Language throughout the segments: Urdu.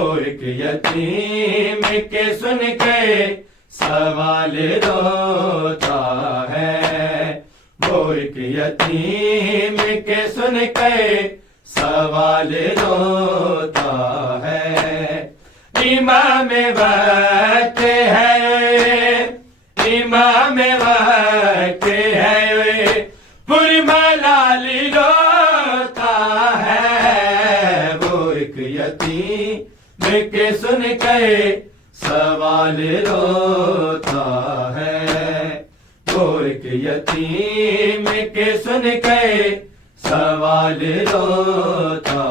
وہ ایک یتیم کے سن کے سوال روتا ہے، وہ ایک یتیم کے سن کے سوال روتا ہے۔ امام وقت ہے، امام وقت ہے، پوری ملال روتا ہے، وہ ایک یتیم کے سن کے سوال روتا ہے، وہ ایک یتیم کے سن کے سوال روتا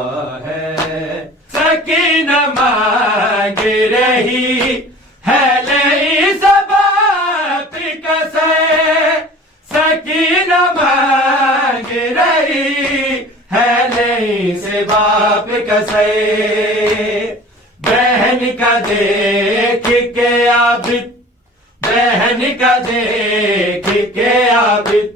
ہے۔ سکینہ مانگ رہی ہے لئی باپ کا سے، سکینہ مانگ رہی ہے لئی سے باپ کا سے، بہن کا دیکھ کے عابد، بہن کا دیکھ کے عابد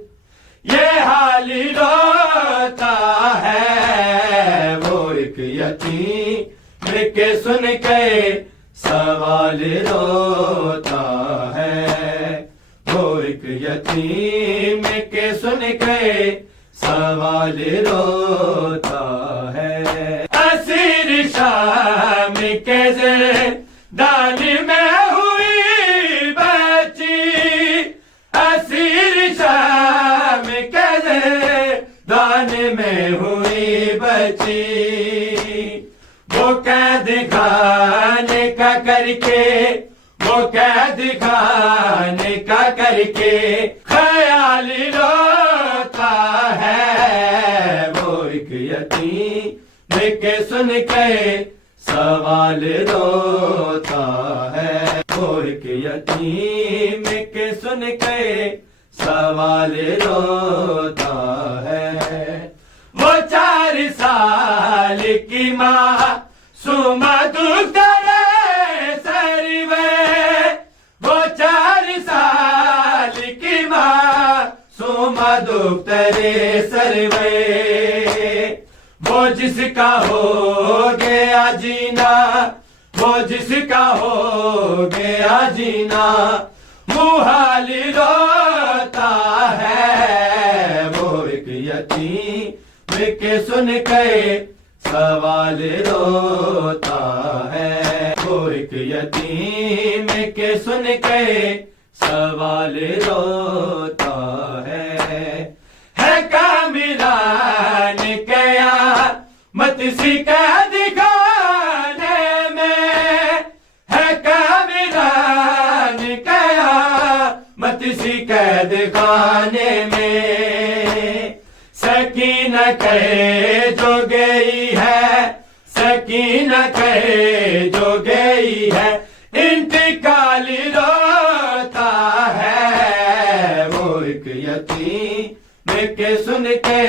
یہ حال روتا ہے، وہ ایک یتیم کے سن کے سوال روتا ہے، وہ ایک یتیم کے سن کے سوال روتا ہے۔ اسیر شام کے زندان میں ہوئی بچی، اسیر شام کے زندان میں ہوئی بچی، وہ قید خانے کا کر کے، وہ قید خانے کا کر کے خیال روتا ہے، وہ ایک یتیم کے سن کے سوال روتا ہے، وہ ایک یتیم کے سن کے سوال روتا ہے۔ وہ 4 سال کی معصوم دختر سروے، وہ 4 سال کی معصوم دختر سروے، وہ جس کا ہو گیا جینا، وہ جس کا ہو گیا جینا محال روتا ہے، وہ ایک یتیم کے سن کے سوال روتا ہے، وہ ایک یتیم کے سن کے سوال روتا ہے۔ کامران قیامت سکہ دکھانے میں، ہے کامران قیامت سکہ دکھانے میں، سکینہ کہے جو گئی ہے، سکینہ کہے جو گئی ہے انتقال روتا ہے، وہ ایک یتیم کے سن کے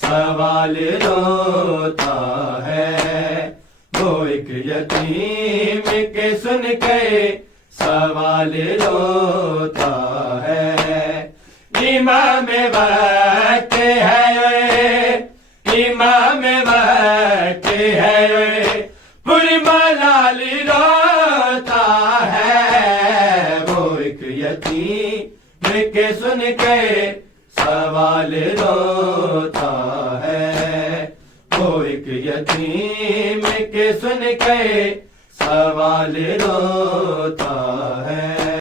سوال روتا ہے، وہ ایک یتیم کے سن کے سوال روتا ہے۔ امام وقت ہے، امام وقت ہے، پوری ملال روتا ہے، وہ ایک یتیم کے سن کے سوال روتا ہے، وہ ایک یتیم کے سن کے سوال روتا